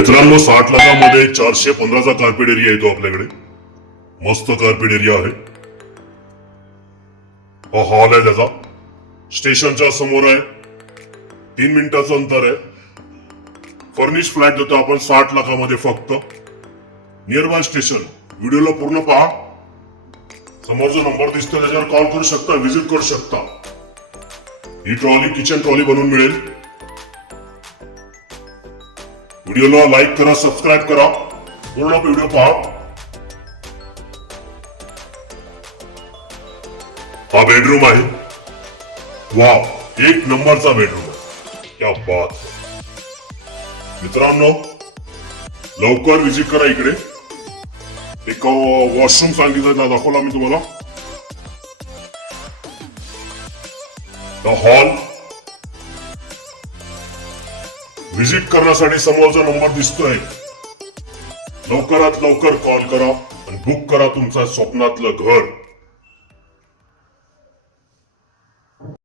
मित्रांनो 60 लाखामध्ये 415चा carpet area येतो आपल्याकडे. मस्त कार्पेट एरिया आहे. हा हॉल आहे त्याचा. स्टेशनच्या समोर आहे. 3 मिनिटाचं अंतर आहे. फर्निश फ्लॅट देतो आपण 60 लाखामध्ये फक्त. Near by station. व्हिडिओला पूर्ण पहा. समोर जो नंबर दिसतो त्याच्यावर कॉल करू शकता, व्हिजिट करू शकता. ही ट्रॉली किचन ट्रॉली बनवून मिळेल. व्हिडिओला लाईक करा, सबस्क्राईब करा, पूर्ण व्हिडिओ पहा. हा बेडरूम आहे. वाव, एक नंबरचा बेडरूम आहे. क्या बात. मित्रांनो लवकर व्हिजिट करा इकडे. एक वॉशरूम सांगितलं दाखवला मी तुम्हाला. हॉल. व्हिजिट करण्यासाठी समोरचा नंबर दिसतोय. लवकरात लवकर कॉल करा आणि बुक करा तुमचं स्वप्नातलं घर.